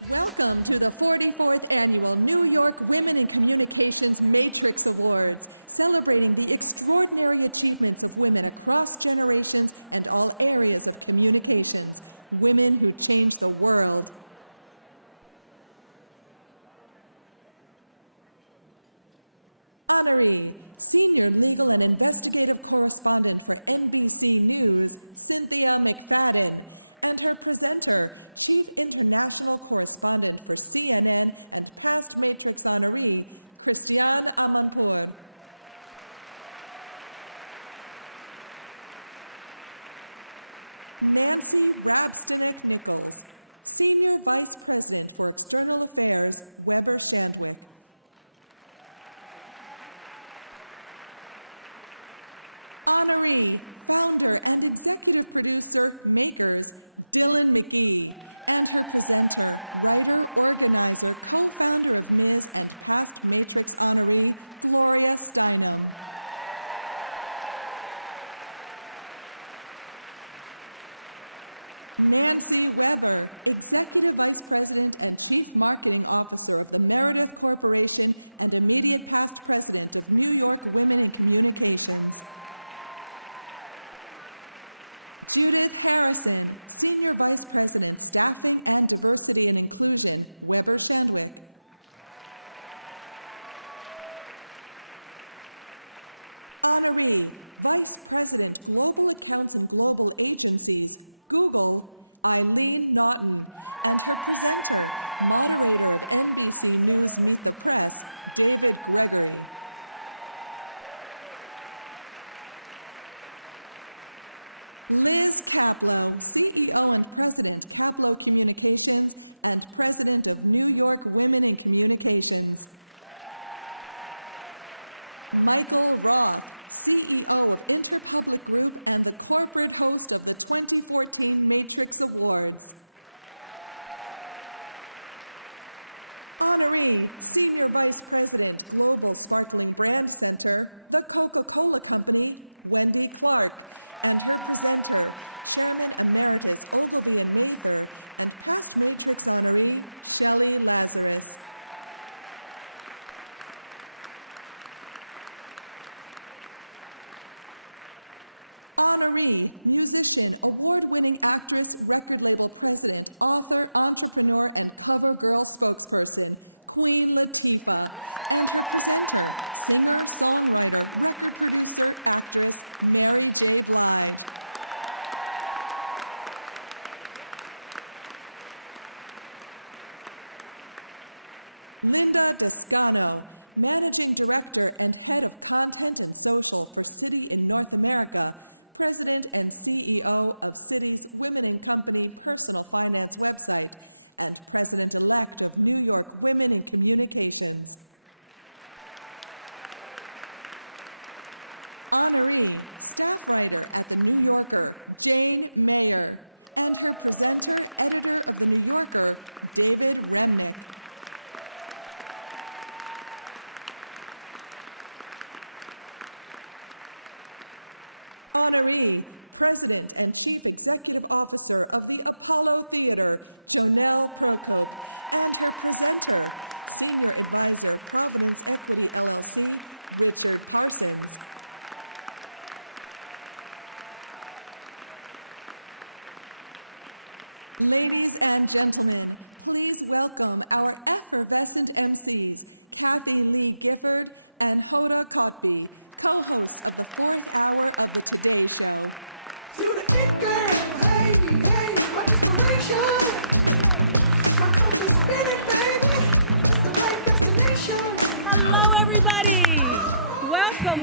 Welcome to the 44th Annual New York Women in Communications Matrix Awards, celebrating the extraordinary achievements of women across generations and all areas of communications, women who change the world. Honoree, Senior Legal and Investigative Correspondent for NBC News, Cynthia McFadden, and her presenter, Chief International Correspondent for CNN and past Matrix honoree, Christiane Amanpour. Nancy Rabstinek-Nichols, Senior Vice President for External Affairs, Weber Shandwick. Honoree, Founder and Executive Producer, Makers, Dylan McGee, and her presenter, writer, organizer, co-founder of Ms. and past Matrix honoree, Gloria Steinem. Nancy Weber, Executive Vice President and Chief Marketing Officer of the Meredith Corporation and immediate past President of New York Women in Communications. Judith Harrison, Senior Vice President, Staffing and Diversity and Inclusion, Weber Shandwick. Honoree, Vice President, Global Accounts and Global Agencies, Google, Eileen Naughton, and her presenter, moderator of NBC News Meet the Press, David Gregory. Liz Kaplow, CEO and President, Kaplow Communications, and President of New York Women in Communications. Michael Roth, CEO of Interpublic Group and the corporate host of the 2014 Matrix Awards. Honoree, Senior Vice President, Global Sparkling Brand Center, The Coca-Cola Company, Wendy Clark, and her presenter, Chairman Emeritus Ogilvy and Mather, and past Matrix honoree, Shelley Lazarus. Honoree, musician, award-winning actress, record label president, author, entrepreneur, and cover girl spokesperson, Queen Latifah, and her presenter, singer, songwriter, record producer, actress, Mary J. Blige. Linda Descano, Managing Director and Head of Content and Social for Citi in North America, President and CEO of Citi's Women in Company personal finance website, and President-elect of New York Women in Communications. Honoree, staff writer at The New Yorker, Jane Mayer, and her presenter, editor of The New Yorker, David Remnick. Honoree, President and Chief Executive Officer of the Apollo Theater, Jonelle Prokop, and her presenter, Senior Advisor, Providence Equity LLC, Richard Parsons. Ladies and gentlemen, please welcome our effervescent emcees, Kathie Lee Gifford and Hoda Kotb, co-hosts of the fourth hour of The Today Show. Hello, everybody. Welcome.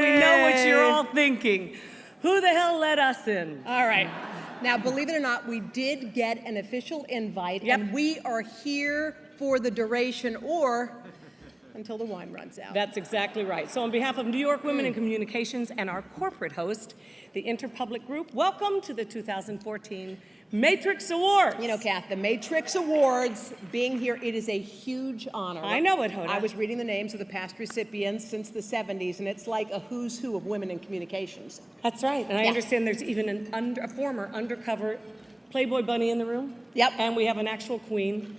We know what you're all thinking. Who the hell let us in? All right. Now, believe it or not, we did get an official invite, and we are here for the duration or until the wine runs out. That's exactly right. So on behalf of New York Women in Communications and our corporate host, the Interpublic Group, welcome to the 2014 Matrix Awards. You know, Kath, the Matrix Awards, being here, it is a huge honor. I know it, Hoda. I was reading the names of the past recipients since the 70s, and it's like a who's who of women in communications. That's right. And I understand there's even a former undercover Playboy bunny in the room. Yep. And we have an actual queen.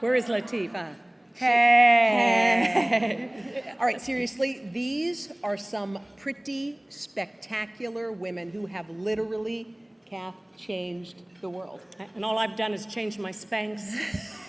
Where is Latifah? Hey. All right, seriously, these are some pretty spectacular women who have literally, Kath, changed the world. And all I've done is change my Spanx.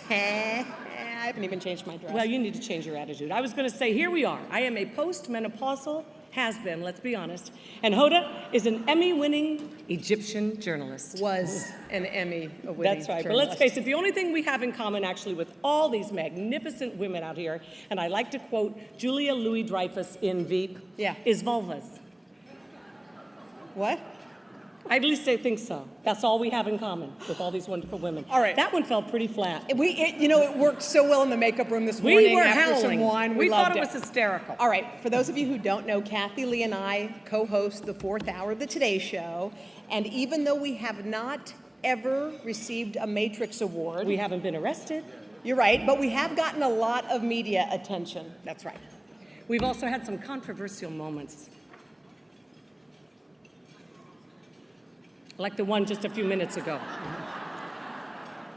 I haven't even changed my dress. Well, you need to change your attitude. I was going to say, here we are. I am a post-menopausal has-been, let's be honest. And Hoda is an Emmy-winning Egyptian journalist. Was an Emmy awardee. That's right. But let's face it, the only thing we have in common actually with all these magnificent women out here, and I like to quote Julia Louis-Dreyfus in Veep, is vulvas. What? I at least think so. That's all we have in common with all these wonderful women. All right. That one fell pretty flat. It worked so well in the makeup room this morning. We were after howling. some wine. We loved thought it was hysterical. All right, for those of you who don't know, Kathie Lee and I co-host the 4th hour of the Today Show, and even though we have not ever received a Matrix Award. We haven't been arrested. You're right, but we have gotten a lot of media attention. That's right. We've also had some controversial moments. Like the one just a few minutes ago.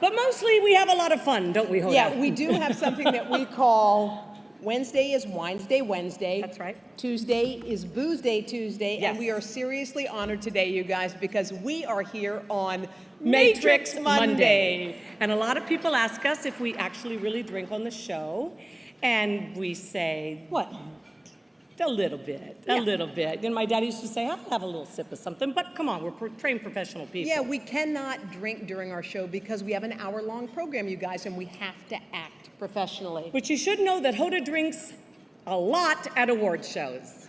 But mostly we have a lot of fun, don't we, Hoda? Yeah, we do have something that we call Wednesday is Wines Day Wednesday. That's right. Tuesday is Booze Day Tuesday. Yes. And we are seriously honored today, you guys, because we are here on Matrix Monday. And a lot of people ask us if we actually really drink on the show. And we say, what? A little bit, a little bit. And my dad used to say, I'll have a little sip of something, but come on, we're trained professional people. Yeah, we cannot drink during our show because we have an hour-long program, you guys, and we have to act professionally. But you should know that Hoda drinks a lot at award shows.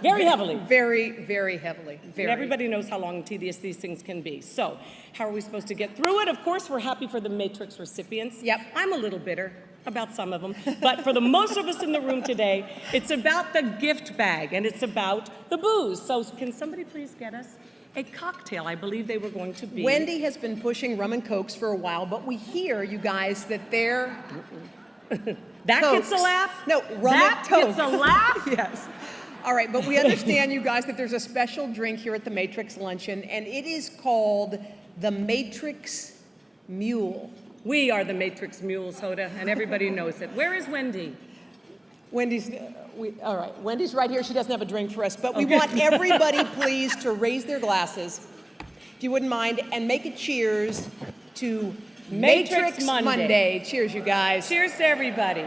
Very heavily. Very, very heavily. Very. And everybody knows how long and tedious these things can be. So, how are we supposed to get through it? Of course, we're happy for the Matrix recipients. Yep. I'm a little bitter about some of them, but for the most of us in the room today, it's about the gift bag, and it's about the booze. So can somebody please get us a cocktail? I believe they were going to be. Wendy has been pushing rum and cokes for a while, but we hear, you guys, that they're That Cokes. gets a laugh? No, rum that and coke. gets a laugh? Yes. All right, but we understand, you guys, that there's a special drink here at the Matrix Luncheon, and it is called the Matrix Mule. We are the Matrix Mules, Hoda, and everybody knows it. Where is Wendy? Wendy's, all right, Wendy's right here. She doesn't have a drink for us, but we want everybody, please, to raise their glasses, if you wouldn't mind, and make a cheers to Matrix Monday. Cheers, you guys. Cheers to everybody.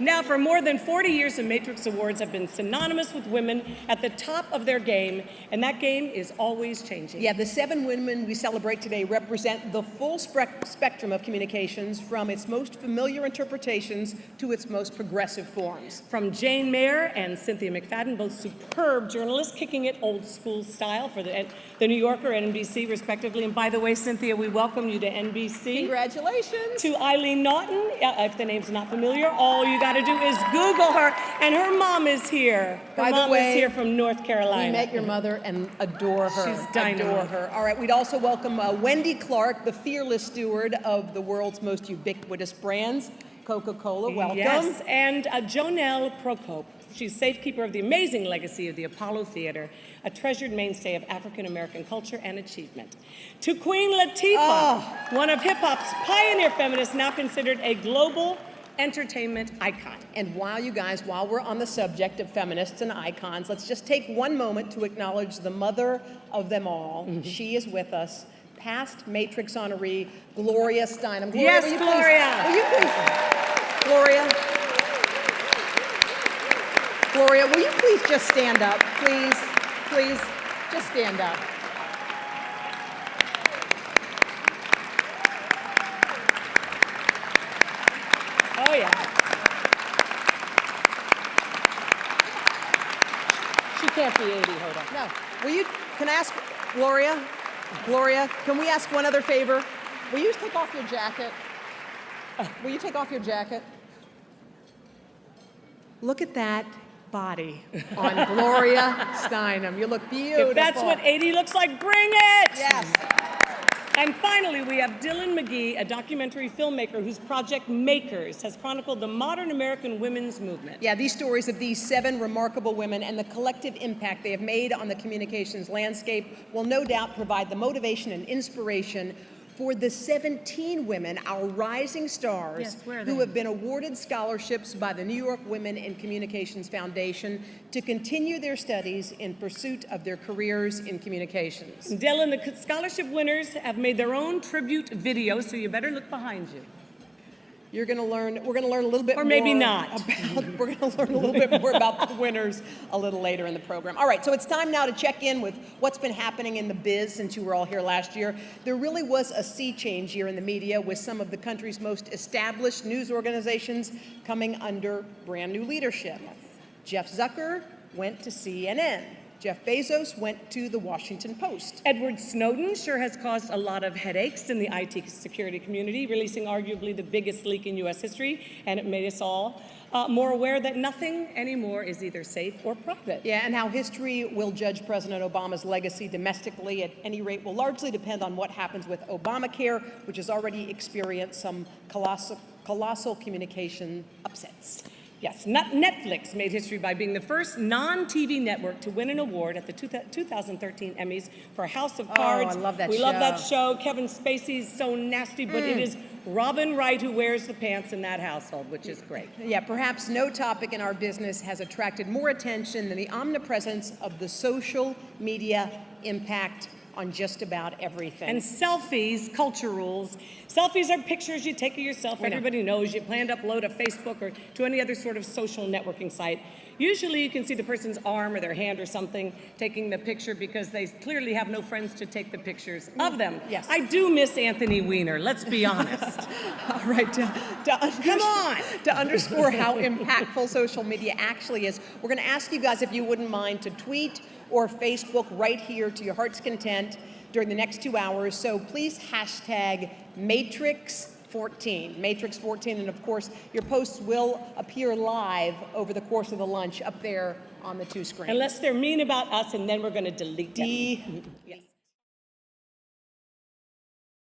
Now, for more than 40 years, the Matrix Awards have been synonymous with women at the top of their game, and that game is always changing. Yeah, the 7 women we celebrate today represent the full spectrum of communications, from its most familiar interpretations to its most progressive forms. From Jane Mayer and Cynthia McFadden, both superb journalists, kicking it old school style for the New Yorker and NBC, respectively. And by the way, Cynthia, we welcome you to NBC. Congratulations. To Eileen Naughton, if the name's not familiar, all you got to do is Google her, and her mom is here. Her mom is here from North Carolina. We met your mother and adore her. She's dynamite. Adore her. All right, we'd also welcome Wendy Clark, the fearless steward of the world's most ubiquitous brands, Coca-Cola. Welcome. Yes, and Jonelle Prokop. She's safekeeper of the amazing legacy of the Apollo Theater, a treasured mainstay of African-American culture and achievement. To Queen Latifah, one of hip-hop's pioneer feminists, now considered a global entertainment icon. And while we're on the subject of feminists and icons, let's just take one moment to acknowledge the mother of them all. Mm-hmm. She is with us, past Matrix honoree, Gloria Steinem. Gloria, yes, Gloria. Gloria, will you please just stand up? Please, just stand up. Oh, yeah. She can't be 80, Hoda. No. Can I ask, Gloria, can we ask one other favor? Will you take off your jacket? Will you take off your jacket? Look at that body on Gloria Steinem. You look beautiful. If that's what 80 looks like, bring it! Yes. And finally, we have Dylan McGee, a documentary filmmaker whose project Makers has chronicled the modern American women's movement. Yeah, these stories of these 7 remarkable women and the collective impact they have made on the communications landscape will no doubt provide the motivation and inspiration for the 17 women, our rising stars, Yes, where are who they? have been awarded scholarships by the New York Women in Communications Foundation to continue their studies in pursuit of their careers in communications. Dylan, the scholarship winners have made their own tribute video, so you better look behind you. We're going to learn a little bit more. Or maybe not. We're going to learn a little bit more about the winners a little later in the program. All right, so it's time now to check in with what's been happening in the biz since you were all here last year. There really was a sea change here in the media with some of the country's most established news organizations coming under brand new leadership. Jeff Zucker went to CNN. Jeff Bezos went to the Washington Post. Edward Snowden sure has caused a lot of headaches in the IT security community, releasing arguably the biggest leak in U.S. history, and it made us all more aware that nothing anymore is either safe or private. Yeah, and how history will judge President Obama's legacy domestically, at any rate, will largely depend on what happens with Obamacare, which has already experienced some colossal communication upsets. Yes, Netflix made history by being the first non-TV network to win an award at the 2013 Emmys for House of Cards. I love that We show. love that show. Kevin Spacey's so nasty, but it is Robin Wright who wears the pants in that household, which is great. Yeah, perhaps no topic in our business has attracted more attention than the omnipresence of the social media impact on just about everything. And selfies, culture rules. Selfies are pictures you take of yourself. Everybody knows you plan to upload to Facebook or to any other sort of social networking site. Usually you can see the person's arm or their hand or something taking the picture because they clearly have no friends to take the pictures of them. Yes. I do miss Anthony Weiner, let's be honest. All right, Come on! To underscore how impactful social media actually is, we're going to ask you guys if you wouldn't mind to tweet or Facebook right here to your heart's content during the next 2 hours. So please hashtag Matrix14, Matrix14, and of course your posts will appear live over the course of the lunch up there on the 2 screens. Unless they're mean about us, and then we're going to delete them. Yes.